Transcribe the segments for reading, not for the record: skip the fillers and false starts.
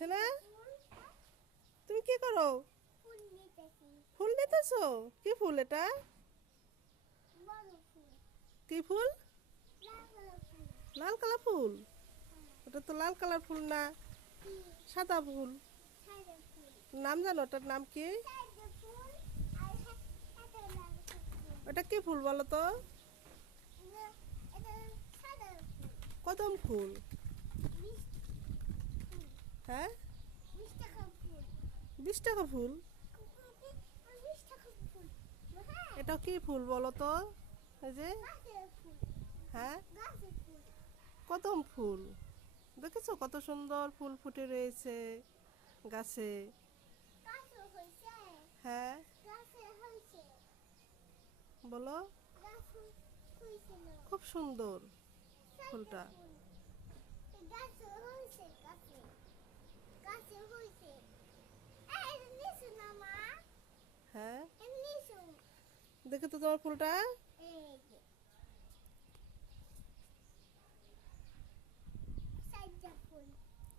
সেনা, তুমি কি করো? ফুল নিতেছো? কি ফুল এটা? কি ফুল? লাল কালার ফুল? ওটা তো লাল কালার ফুল না, সাদা ফুল। নাম জানো ওটার নাম কি? ওটা কি ফুল বলো তো? কদম ফুল। হ্যাঁ, 20 টাকা ফুল। এটা কি ফুল বলো তো? এই যে, হ্যাঁ, কদম ফুল। দেখেছো কত সুন্দর ফুল ফুটে রয়েছে গাছে। হ্যাঁ, বলো। খুব সুন্দর ফুলটা। হ্যাঁ, দেখে তো তোমার ফুলটা।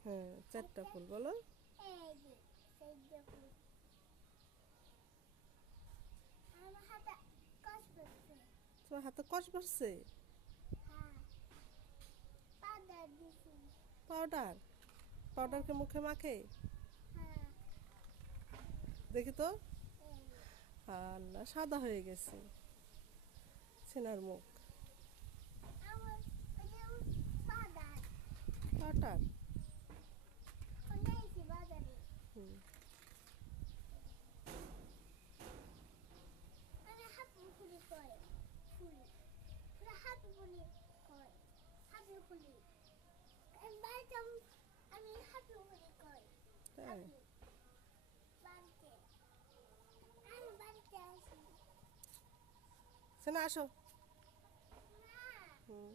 হ্যাঁ, 4টা ফুল বলো। তোমার হাতে কষ বসছে? পাউডার? পাউডারকে মুখে মাখে? দেখি তো। আল্লাহ, সাদা হয়ে গেছে সেনার মুখ। পাউডার? হুম। তাই? সেনা আসো। হুম।